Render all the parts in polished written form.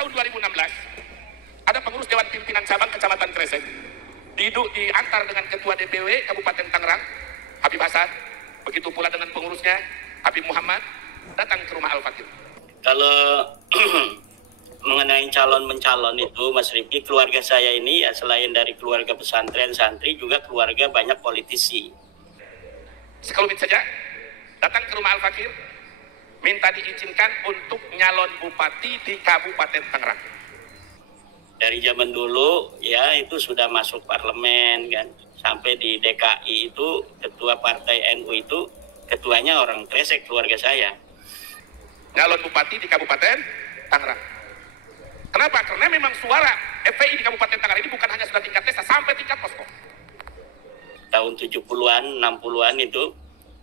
tahun 2016 ada pengurus Dewan Pimpinan Cabang Kecamatan Kresek diantar dengan Ketua DPW Kabupaten Tangerang Habib Hasan, begitu pula dengan pengurusnya Habib Muhammad, datang ke rumah Al-Fakir. Kalau mengenai calon mencalon itu, Mas Rifki, keluarga saya ini ya selain dari keluarga pesantren santri juga keluarga banyak politisi. Sekelumit saja, datang ke rumah Al-Fakir, minta diizinkan untuk nyalon bupati di Kabupaten Tangerang. Dari zaman dulu ya itu sudah masuk parlemen kan, sampai di DKI itu ketua partai NU itu ketuanya orang Kresek, keluarga saya. Nyalon bupati di Kabupaten Tangerang. Kenapa? Karena memang suara FPI di Kabupaten Tangerang ini bukan hanya sudah tingkat desa, sampai tingkat posko. Tahun 70-an, 60-an itu,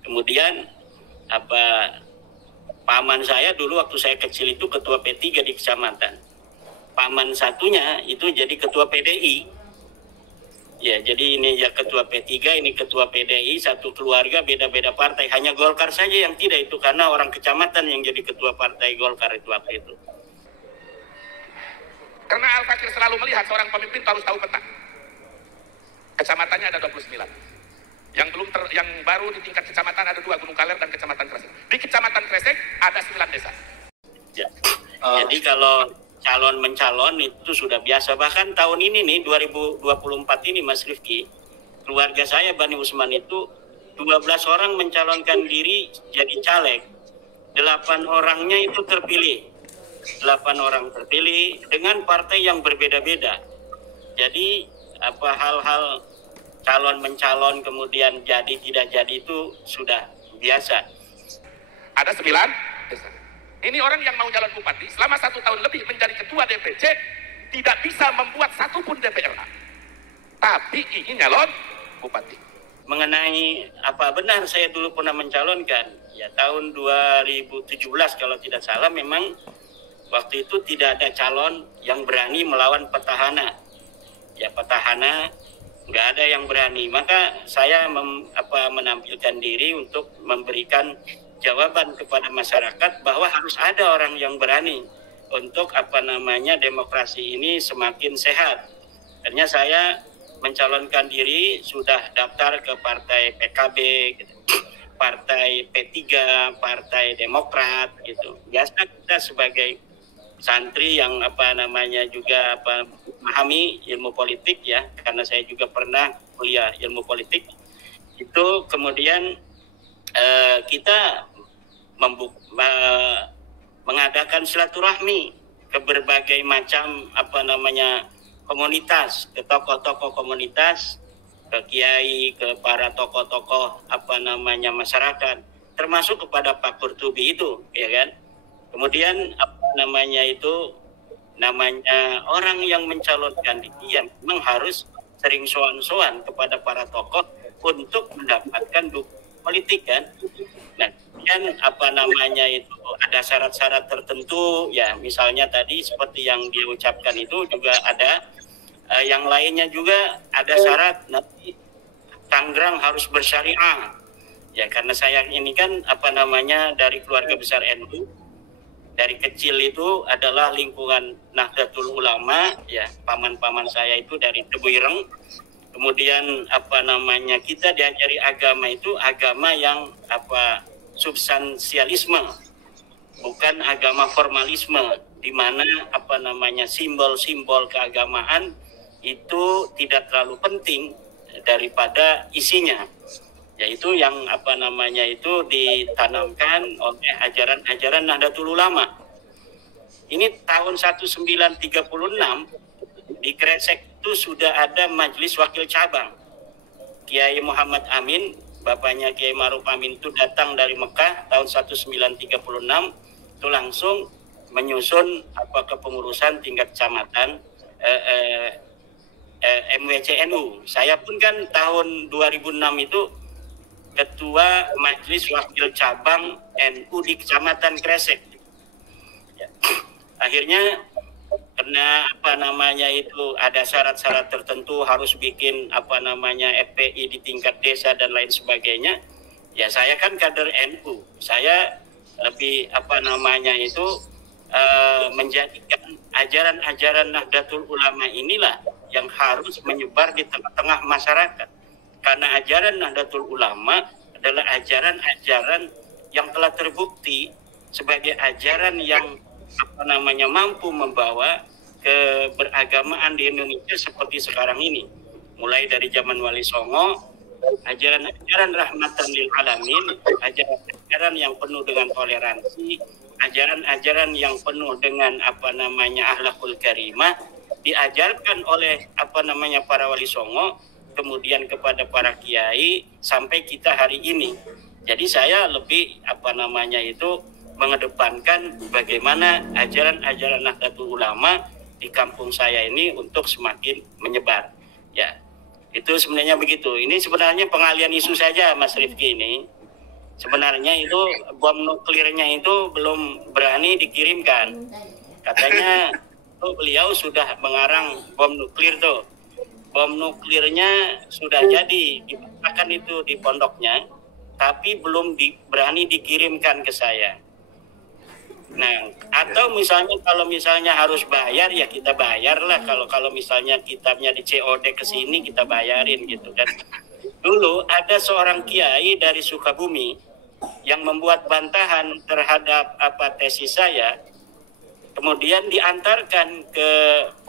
kemudian paman saya dulu waktu saya kecil itu ketua P3 di kecamatan. Paman satunya itu jadi ketua PDI. Ya, jadi ini ya ketua P3, ini ketua PDI, satu keluarga beda-beda partai. Hanya Golkar saja yang tidak itu, karena orang kecamatan yang jadi ketua partai Golkar itu waktu itu. Karena Al-Fakir selalu melihat seorang pemimpin harus tahu peta. Kecamatannya ada 29. Yang baru di tingkat kecamatan ada 2, Gunung Kaler dan Kecamatan Kresek. Di Kecamatan Kresek ada 9 desa. Ya. Jadi kalau calon mencalon itu sudah biasa. Bahkan tahun ini nih 2024 ini Mas Rifki, keluarga saya Bani Usman itu 12 orang mencalonkan diri jadi caleg. 8 orangnya itu terpilih. 8 orang terpilih dengan partai yang berbeda-beda. Jadi hal-hal calon mencalon kemudian jadi tidak jadi itu sudah biasa. Ada 9 desa. Ini orang yang mau jalan bupati selama 1 tahun lebih menjadi ketua DPC tidak bisa membuat satupun DPRA, tapi ingin nyalon bupati. Mengenai apa benar saya dulu pernah mencalonkan, ya tahun 2017 kalau tidak salah, memang waktu itu tidak ada calon yang berani melawan petahana. Ya petahana nggak ada yang berani, maka saya menampilkan diri untuk memberikan jawaban kepada masyarakat bahwa harus ada orang yang berani untuk demokrasi ini semakin sehat. Akhirnya saya mencalonkan diri, sudah daftar ke partai PKB, gitu, partai P3, partai Demokrat, gitu. Biasa kita sebagai santri yang juga memahami ilmu politik ya, karena saya juga pernah kuliah ilmu politik. Itu kemudian kita mengadakan silaturahmi ke berbagai macam komunitas, ke tokoh-tokoh komunitas, ke kiai, ke para tokoh-tokoh masyarakat, termasuk kepada Pak Qurtubi itu, ya kan. Kemudian orang yang mencalonkan diri yang memang harus sering sowan-sowan kepada para tokoh untuk mendapatkan dukungan politik kan. Nah, kemudian itu ada syarat-syarat tertentu ya, misalnya tadi seperti yang dia ucapkan itu juga ada yang lainnya juga ada syarat nanti Tangerang harus bersyariah. Ya karena saya ini kan dari keluarga besar NU, dari kecil itu adalah lingkungan Nahdlatul Ulama ya, paman-paman saya itu dari Tebu Ireng. Kemudian kita diajari agama itu agama yang substansialisme, bukan agama formalisme, di mana simbol-simbol keagamaan itu tidak terlalu penting daripada isinya, yaitu yang itu ditanamkan oleh ajaran-ajaran Nahdlatul Ulama. Ini tahun 1936 di Kresek itu sudah ada majelis wakil cabang. Kiai Muhammad Amin, bapaknya Kiai Ma'ruf Amin itu datang dari Mekah tahun 1936 itu langsung menyusun kepengurusan tingkat kecamatan MWCNU. Saya pun kan tahun 2006 itu ketua majelis wakil cabang NU di Kecamatan Kresek. Ya. Akhirnya karena itu ada syarat-syarat tertentu, harus bikin FPI di tingkat desa dan lain sebagainya. Ya saya kan kader NU, saya lebih menjadikan ajaran-ajaran Nahdlatul Ulama inilah yang harus menyebar di tengah-tengah masyarakat. Karena ajaran Nahdlatul Ulama adalah ajaran-ajaran yang telah terbukti sebagai ajaran yang mampu membawa keberagamaan di Indonesia seperti sekarang ini. Mulai dari zaman Wali Songo, ajaran-ajaran rahmatan lil alamin, ajaran-ajaran yang penuh dengan toleransi, ajaran-ajaran yang penuh dengan akhlakul karimah diajarkan oleh para Wali Songo, kemudian kepada para kiai sampai kita hari ini. Jadi saya lebih mengedepankan bagaimana ajaran-ajaran Nahdlatul Ulama di kampung saya ini untuk semakin menyebar. Ya, itu sebenarnya begitu. Ini sebenarnya pengalian isu saja, Mas Rifki ini. Sebenarnya itu bom nuklirnya itu belum berani dikirimkan. Katanya beliau sudah mengarang bom nuklir tuh. Bom nuklirnya sudah jadi dipasangkan itu di pondoknya, tapi belum berani dikirimkan ke saya. Nah, atau kalau misalnya harus bayar, ya kita bayarlah. Kalau misalnya kitabnya di COD ke sini, kita bayarin gitu kan. Dulu ada seorang kiai dari Sukabumi yang membuat bantahan terhadap tesis saya, kemudian diantarkan ke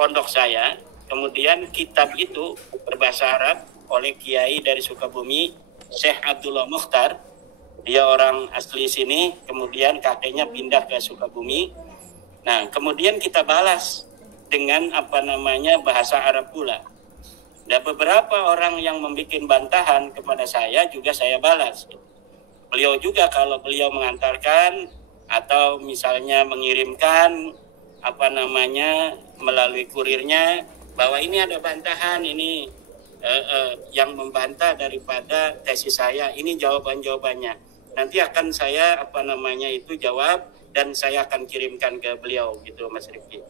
pondok saya. Kemudian kitab itu berbahasa Arab oleh kiai dari Sukabumi, Syekh Abdullah Mukhtar. Dia orang asli sini, kemudian kakeknya pindah ke Sukabumi. Nah, kemudian kita balas dengan bahasa Arab pula. Dan beberapa orang yang membuat bantahan kepada saya juga saya balas. Beliau juga kalau beliau mengantarkan atau misalnya mengirimkan melalui kurirnya bahwa ini ada bantahan, ini yang membantah daripada tesis saya, ini jawabannya. Nanti akan saya jawab dan saya akan kirimkan ke beliau gitu, Mas Rifki.